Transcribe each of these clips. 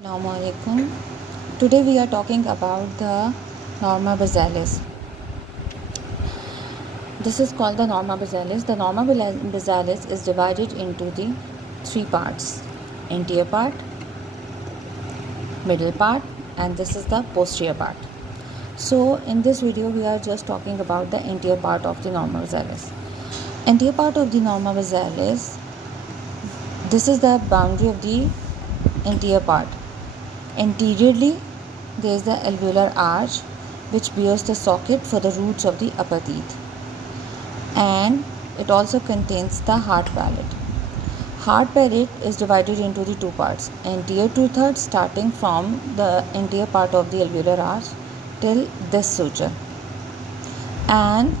Assalamu alaikum. Today we are talking about the Norma basalis. This is called the Norma basalis. The Norma basalis is divided into the three parts: anterior part, middle part, and this is the posterior part. So in this video we are just talking about the anterior part of the Norma basalis. Anterior part of the Norma basalis, this is the boundary of the anterior part. Anteriorly, there is the alveolar arch which bears the socket for the roots of the upper teeth, and it also contains the hard palate. Hard palate is divided into the two parts: anterior 2/3 starting from the anterior part of the alveolar arch till this suture, and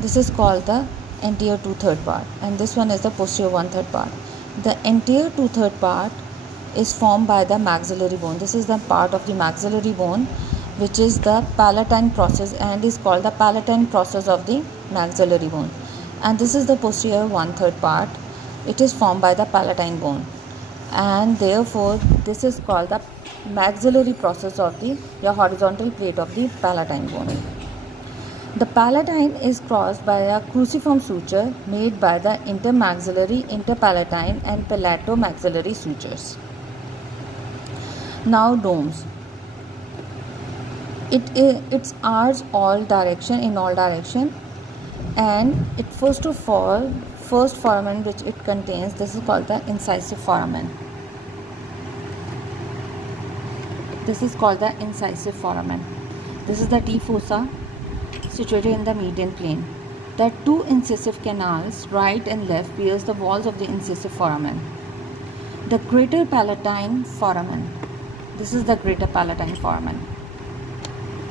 this is called the anterior 2/3 part, and this one is the posterior 1/3 part. The anterior 2/3 part is formed by the maxillary bone. This is the part of the maxillary bone which is the palatine process and is called the palatine process of the maxillary bone. And this is the posterior 1/3 part. It is formed by the palatine bone, and therefore this is called the maxillary process of the horizontal plate of the palatine bone. The palatine is crossed by a cruciform suture made by the intermaxillary, interpalatine and palatomaxillary sutures. Now domes. It's arch all direction, and it first foramen which it contains, this is called the incisive foramen. This is called the incisive foramen. This is the T fossa situated in the median plane. The two incisive canals, right and left, pierce the walls of the incisive foramen. The greater palatine foramen. This is the greater palatine foramen.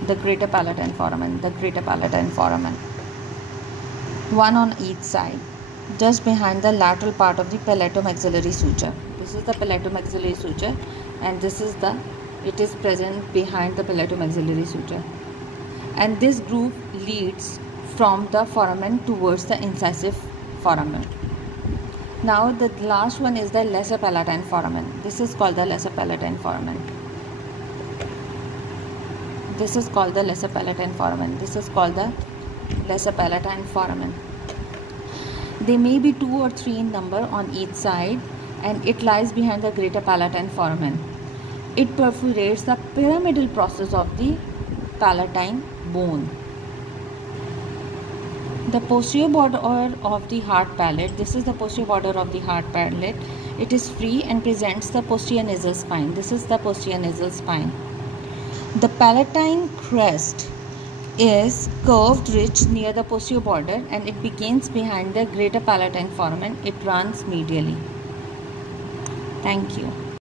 The greater palatine foramen. The greater palatine foramen. One on each side, just behind the lateral part of the palatomaxillary suture. This is the palatomaxillary suture, and it is present behind the palatomaxillary suture. And this groove leads from the foramen towards the incisive foramen. Now the last one is the lesser palatine foramen. This is called the lesser palatine foramen. This is called the lesser palatine foramen. This is called the lesser palatine foramen. They may be 2 or 3 in number on each side, and it lies behind the greater palatine foramen. It perforates the pyramidal process of the palatine bone. The posterior border of the hard palate. This is the posterior border of the hard palate. It is free and presents the posterior nasal spine. This is the posterior nasal spine. The palatine crest is curved ridge near the posterior border, and it begins behind the greater palatine foramen. It runs medially. Thank you.